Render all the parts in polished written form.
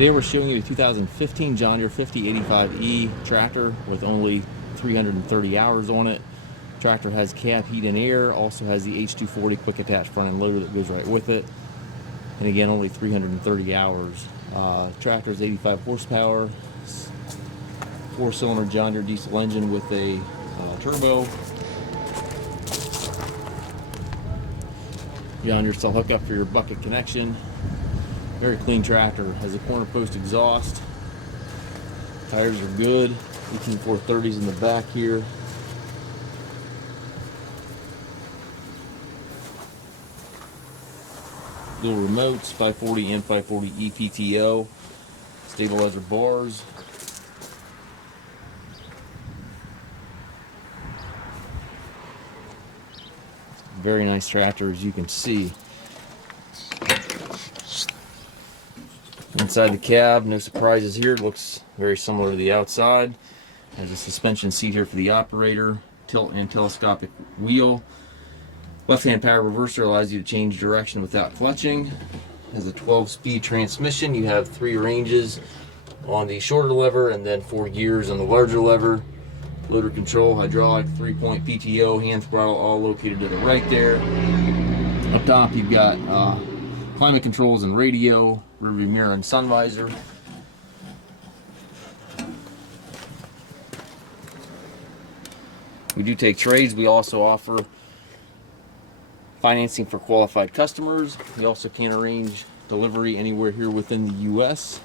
Today we're showing you a 2015 John Deere 5085E tractor with only 330 hours on it. Tractor has cab heat and air, also has the H240 quick attach front end loader that goes right with it. And again, only 330 hours. Tractor is 85 horsepower, 4-cylinder John Deere diesel engine with a turbo. John Deere style hookup for your bucket connection. Very clean tractor. Has a corner post exhaust. Tires are good. 18430s in the back here. Dual remotes, 540 and 540E PTO. Stabilizer bars. Very nice tractor, as you can see. Inside the cab, no surprises here. It looks very similar to the outside. Has a suspension seat here for the operator, tilt and telescopic wheel. Left-hand power reverser allows you to change direction without clutching. Has a 12-speed transmission. You have 3 ranges on the shorter lever and then 4 gears on the larger lever. Loader control, hydraulic, 3-point PTO, hand throttle, all located to the right there. Up top you've got climate controls and radio, rear view mirror and sun visor. We do take trades. We also offer financing for qualified customers. We also can arrange delivery anywhere here within the U.S.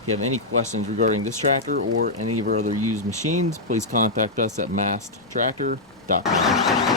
If you have any questions regarding this tractor or any of our other used machines, please contact us at masttractor.com.